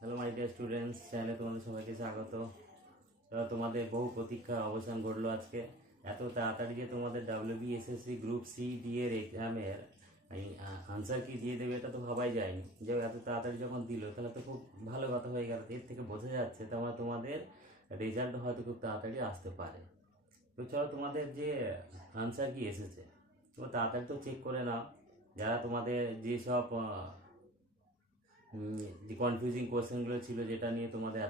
Hello my dear students, চ্যানেলে তোমাদের সবাইকে স্বাগত। তোমাদের বহু প্রতীক্ষার অবসান ঘটলো আজকে। এত তাড়াতাড়ি যে তোমাদের WBSSC গ্রুপ সি ডি এর এক্সামের আনসার কি দিয়ে দেবে এটা তো ভাবাই যায়নি। যে এত তাড়াতাড়ি যখন দিল তাহলে তো খুব ভালো কথা হয়ে গেল। এর থেকে বোঝা যাচ্ছে তোমাদের রেজাল্ট হয়তো খুব তাড়াতাড়ি আসতে পারে। তো চলো, তোমাদের যে আনসার কি এসেছে তোমরা তাড়াতাড়ি তো চেক করে নাও। যারা তোমাদের যেসব যে কনফিউজিং কোয়েশ্চেনগুলো ছিল, যেটা নিয়ে তোমাদের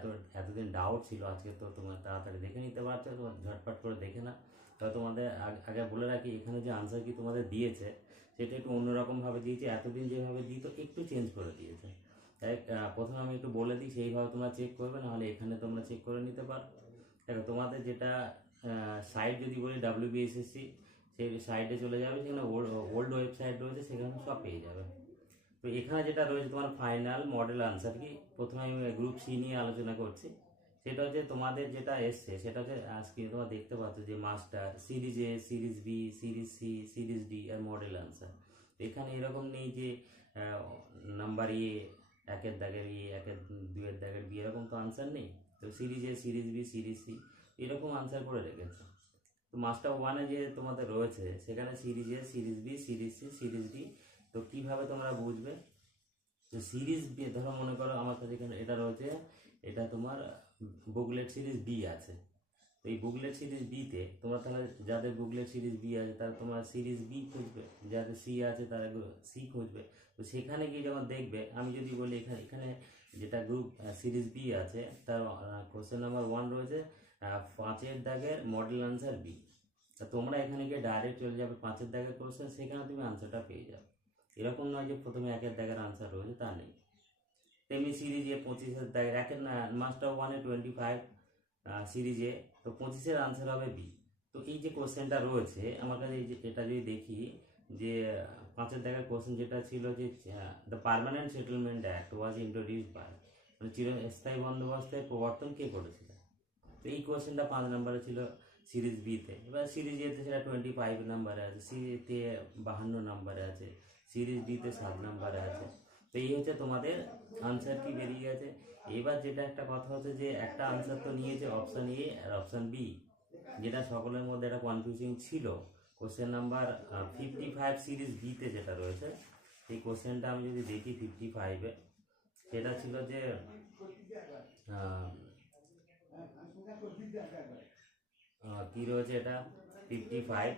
এতদিন ডাউট ছিল, আজকে তো তোমার তাড়াতাড়ি দেখে নিতে পারছো। তোমার ঝটপট করে দেখে না। তো তোমাদের আগে বলে রাখি, এখানে যে আনসার কি তোমাদের দিয়েছে সেটা একটু অন্যরকমভাবে দিয়েছে। এতদিন যেভাবে দিত একটু চেঞ্জ করে দিয়েছে। তাই প্রথমে আমি একটু বলে দিই, সেইভাবে তোমরা চেক করবে, নাহলে এখানে তোমরা চেক করে নিতে পারো। দেখো, তোমাদের যেটা সাইট যদি বলি WBSSC, সেই সাইটে চলে যাবে। সেখানে ওল্ড ওয়েবসাইট রয়েছে, সেখানে সব পেয়ে যাবে। তো এখানে যেটা রয়েছে তোমার ফাইনাল মডেল আনসার কি, প্রথমে আমি গ্রুপ সি নিয়ে আলোচনা করছি। সেটা হচ্ছে তোমাদের যেটা এসছে সেটা হচ্ছে আজকে তোমরা দেখতে পাচ্ছ যে master series A, series B, series C, series D আর মডেল আনসার। এখানে এরকম নেই যে নাম্বার একের দাগের একের দুয়ের দাগের বি, এরকম তো আনসার নেই। তো series A, series B, series C এরকম আনসার করে রেখেছে। তো মাস্টার ওয়ানে যে তোমাদের রয়েছে সেখানে series A, series B, series C, series D. তো কিভাবে তোমরা বুঝবে? তো সিরিজ বি, ধরো মনে করো আমার কাছে এখানে এটা রয়েছে, এটা তোমার বুকলেট সিরিজ বি আছে। তো এই বুকলেট সিরিজ বিতে তোমরা তাহলে, যাদের বুকলেট সিরিজ বি আছে তারা তোমার সিরিজ বি খুঁজবে, যাদের সি আছে তারা সি খুঁজবে। তো সেখানে গিয়ে যখন দেখবে, আমি যদি বলি এখানে এখানে যেটা গ্রুপ সিরিজ বি আছে তার কোশ্চেন নাম্বার 1 রয়েছে 5-এর দাগের মডেল আনসার বি। তা তোমরা এখানে গিয়ে ডাইরেক্ট চলে যাবে 5-এর দাগের কোশ্চেন, সেখানে তুমি আনসারটা পেয়ে যাবে। এরকম নয় যে প্রথমে 1-এর দাগের আনসার রয়েছে, তা নেই। তেমনি সিরিজে 25-এর দাগের একের মাস্টার 1-এ 25 সিরিজে, তো 25-এর আনসার হবে বি। তো এই যে কোশ্চেনটা রয়েছে আমার কাছে, এই যে এটা যদি দেখি যে 5-এর দাগের কোশ্চেন যেটা ছিল যে the permanent settlement act was introduced by, মানে চিরস্থায়ী বন্দোবস্তের প্রবর্তন কে করেছিল। তো এই কোশ্চেনটা 5 নম্বরে ছিল সিরিজ বিতে। এবার সিরিজ এতে সেটা 25 নম্বরে আছে, সিতে 52 নম্বরে আছে, সিরিজ ডিতে 7 নম্বরে আছে। তো এই হচ্ছে তোমাদের আনসার কি বেরিয়ে গেছে। এবার যেটা একটা কথা হচ্ছে যে একটা আনসার তো নিয়েছে অপশান এ আর অপশান বি, যেটা সকলের মধ্যে একটা কনফিউজিং ছিল। কোশ্চেন নাম্বার 55 সিরিজ বিতে যেটা রয়েছে, এই কোশ্চেনটা আমি যদি দেখি 55-এ, সেটা ছিল যে কি রয়েছে এটা 55,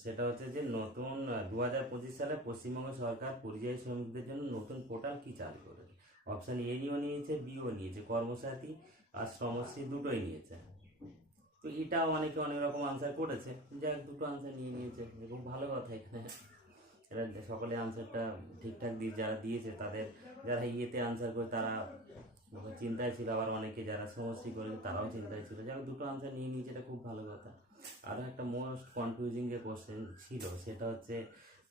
সেটা হচ্ছে যে নতুন 2025 সালে পশ্চিমবঙ্গ সরকার পরিযায়ী শ্রমিকদের জন্য নতুন পোর্টাল কি চালু করেছে। অপশান এ নিয়েও নিয়েছে, বিও নিয়েছে, কর্মসাথী আর শ্রমশ্রী দুটোই নিয়েছে। তো এটাও অনেকে অনেক রকম আনসার করেছে, যাই দুটো আনসার নিয়ে নিয়েছে, এরকম ভালো কথা। এখানে এরা সকলে আনসারটা ঠিকঠাক দিয়ে যারা দিয়েছে তাদের, যারা ইয়েতে আনসার করে তারা চিন্তায় ছিল, আবার অনেকে যারা সমস্যা করেছে তারাও চিন্তায় ছিল। যাই দুটো আনসার নিয়ে নিয়েছে, এটা খুব ভালো কথা। আরও একটা মোস্ট কনফিউজিং যে কোশ্চেন ছিল সেটা হচ্ছে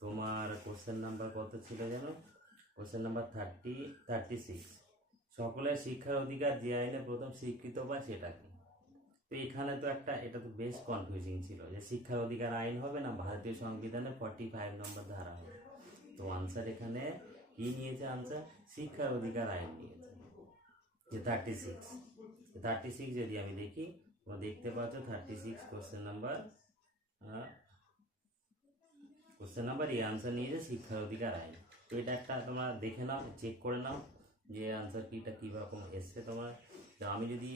তোমার কোশ্চেন নাম্বার কত ছিল যেন, কোশ্চেন নাম্বার 36, সকলের শিক্ষার অধিকার যে আইনে প্রথম স্বীকৃত পায় সেটা কি। তো এখানে তো একটা, এটা তো বেশ কনফিউজিং ছিল যে শিক্ষার অধিকার আইন হবে না ভারতীয় সংবিধানে 45 নম্বর ধারা হবে। তো আনসার এখানে কি নিয়েছে, আনসার শিক্ষার অধিকার আইন নিয়েছে। যে 36 যদি আমি দেখি, তোমরা দেখতে পাচ্ছ 36 কোশ্চেন নাম্বার এই আনসার নিয়েছে শিক্ষার অধিকার আইন। তো এটা একটা তোমরা দেখে নাও, চেক করে নাও যে আনসার কিটা কীরকম এসছে তোমার। তো আমি যদি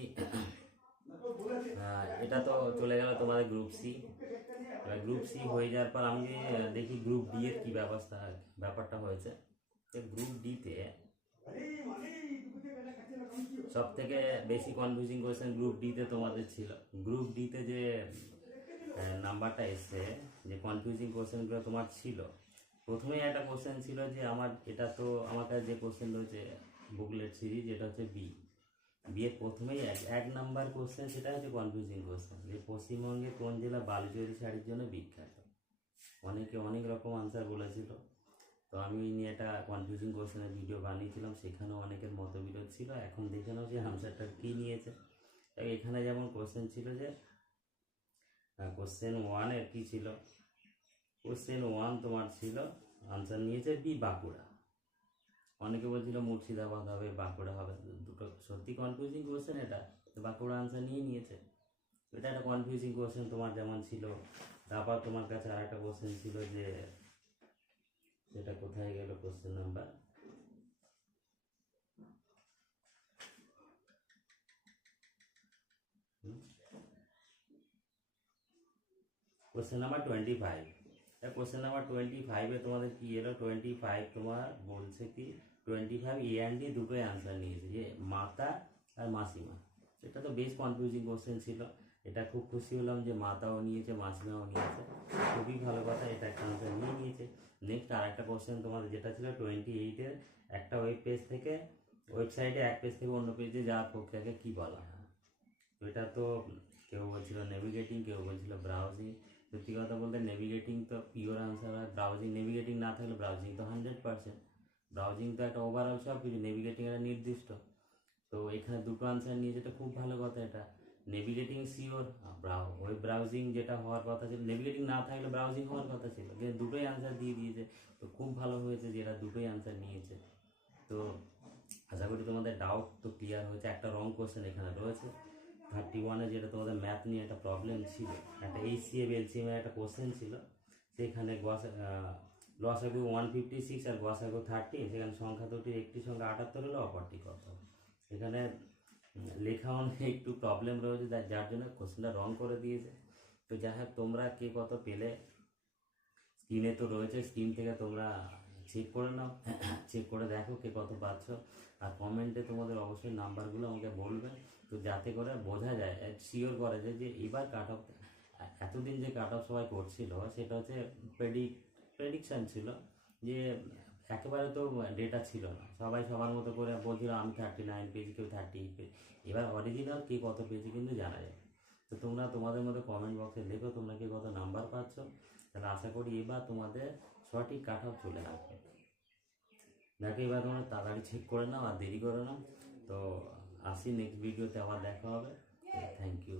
এটা তো চলে গেল তোমাদের গ্রুপ সি। এবার গ্রুপ সি হয়ে যাওয়ার পর আমি দেখি গ্রুপ ডি এর কি ব্যাপারটা হয়েছে। তো গ্রুপ ডিতে সব থেকে বেশি কনফিউজিং কোয়েশ্চেন গ্রুপ ডিতে তোমাদের ছিল। গ্রুপ ডিতে যে নাম্বারটা এসছে, যে কনফিউজিং কোয়েশ্চেনগুলো তোমার ছিল, প্রথমেই একটা কোশ্চেন ছিল যে এটা তো আমার কাছে যে কোশ্চেন রয়েছে বুকলেট সিরিজ, এটা হচ্ছে বিয়ের প্রথমেই এক নাম্বার কোশ্চেন, সেটা হচ্ছে কনফিউজিং কোশ্চেন যে পশ্চিমবঙ্গে কোন জেলা বালুচরি শাড়ির জন্য বিখ্যাত। অনেকে অনেক রকম আনসার বলেছিল। তো আমি এই নিয়ে একটা কনফিউজিং কোশ্চেনের ভিডিও বানিয়েছিলাম, সেখানেও অনেকের মতবিরোধ ছিল। এখন দেখে নাও যে আনসারটা কী নিয়েছে। তাই এখানে যেমন কোশ্চেন ছিল যে কোশ্চেন 1-এর কী ছিল, কোশ্চেন 1 তোমার ছিল আনসার নিয়েছে বি বাঁকুড়া। অনেকে বলছিল মুর্শিদাবাদ হবে, বাঁকুড়া হবে, সত্যি কনফিউজিং কোয়েশ্চেন এটা, তো বাকি ওরা আনসার নিয়ে নিয়েছে। এটা একটা কনফিউজিং কোয়েশ্চেন তোমার যেমন ছিল। তারপর তোমার কাছে আর একটা কোয়েশ্চেন ছিল যে, সেটা কোথায় গেল question number, question number 25। Question number 25-এ তোমাদের কি এলো, 25 তোমার বলছে কি 25 এ অ্যান্ড ডি দুটোই আনসার নিয়েছে, যে মাতা আর মাসিমা। এটা তো বেশ কনফিউজিং কোয়েশ্চেন ছিল। এটা খুব খুশি হলাম যে মাতাও নিয়েছে মাসিমাও নিয়েছে, খুবই ভালো কথা, এটা একটা আনসার নিয়ে নিয়েছে। নেক্সট আর একটা কোয়েশ্চেন তোমাদের যেটা ছিল 28-এর, একটা ওয়েব পেজ থেকে ওয়েবসাইটে এক পেজ থেকে অন্য পেজে যাওয়ার প্রক্রিয়াকে কি বলা হয়। তো এটা তো কেউ বলছিল নেভিগেটিং, কেউ বলছিল ব্রাউজিং। সত্যি কথা বলতে নেভিগেটিং তো পিওর আনসার হয়, ব্রাউজিং নেভিগেটিং না থাকলে ব্রাউজিং তো 100%। ব্রাউজিং তো একটা ওভারঅল সব কিছু, নেভিগেটিং একটা নির্দিষ্ট। তো এখানে দুটো আনসার নিয়ে যেটা খুব ভালো কথা। এটা নেভিগেটিং শিওর, ওয়েব ব্রাউজিং যেটা হওয়ার কথা ছিল, নেভিগেটিং না থাকলে ব্রাউজিং হওয়ার কথা ছিল, কিন্তু দুটোই আনসার দিয়ে দিয়েছে। তো খুব ভালো হয়েছে যে এরা দুটোই আনসার নিয়েছে। তো আশা করি তোমাদের ডাউট তো ক্লিয়ার হয়েছে। একটা রং কোশ্চেন এখানে রয়েছে 31-এ, যেটা তোমাদের ম্যাথ নিয়ে একটা প্রবলেম ছিল, একটা HCF LCM এর একটা কোশ্চেন ছিল। সেখানে লসাগু 156 আর গসাগু 30, সেখানে সংখ্যা দুটির একটি সংখ্যা 78 হলে অপরটি কত। এখানে লেখাও একটু প্রবলেম রয়েছে, যার জন্য কোশ্চেনটা রং করে দিয়েছে। তো যাই হোক, তোমরা কে কত পেলে স্ক্রিনে তো রয়েছে, স্ক্রিন থেকে তোমরা চেক করে নাও, চেক করে দেখো কে কত পাচ্ছ। আর কমেন্টে তোমাদের অবশ্যই নাম্বারগুলো আমাকে বলবে, তো যাতে করে বোঝা যায়, শিওর করে যে এবার কাট অফ, এতদিন যে কাট অফ সবাই করছিল সেটা হচ্ছে প্রেডিকশান ছিল, যে একেবারে তো ডেটা ছিল না, সবাই সবার মতো করে বলছিল আমি 39 পেয়েছি, কেউ 38 পেয়েছি। এবার অরিজিনাল কে কত পেয়েছি কিন্তু জানা যায়। তো তোমরা তোমাদের মতো কমেন্ট বক্সে লেখো তোমরা কে কত নাম্বার পাচ্ছ, তাহলে আশা করি এবার তোমাদের সঠিক কাট অফ চলে আসবে। দেখো এবার তোমরা তাড়াতাড়ি চেক করে নাও আর দেরি করো না। তো আসি নেক্সট ভিডিওতে আবার দেখা হবে। Thank you.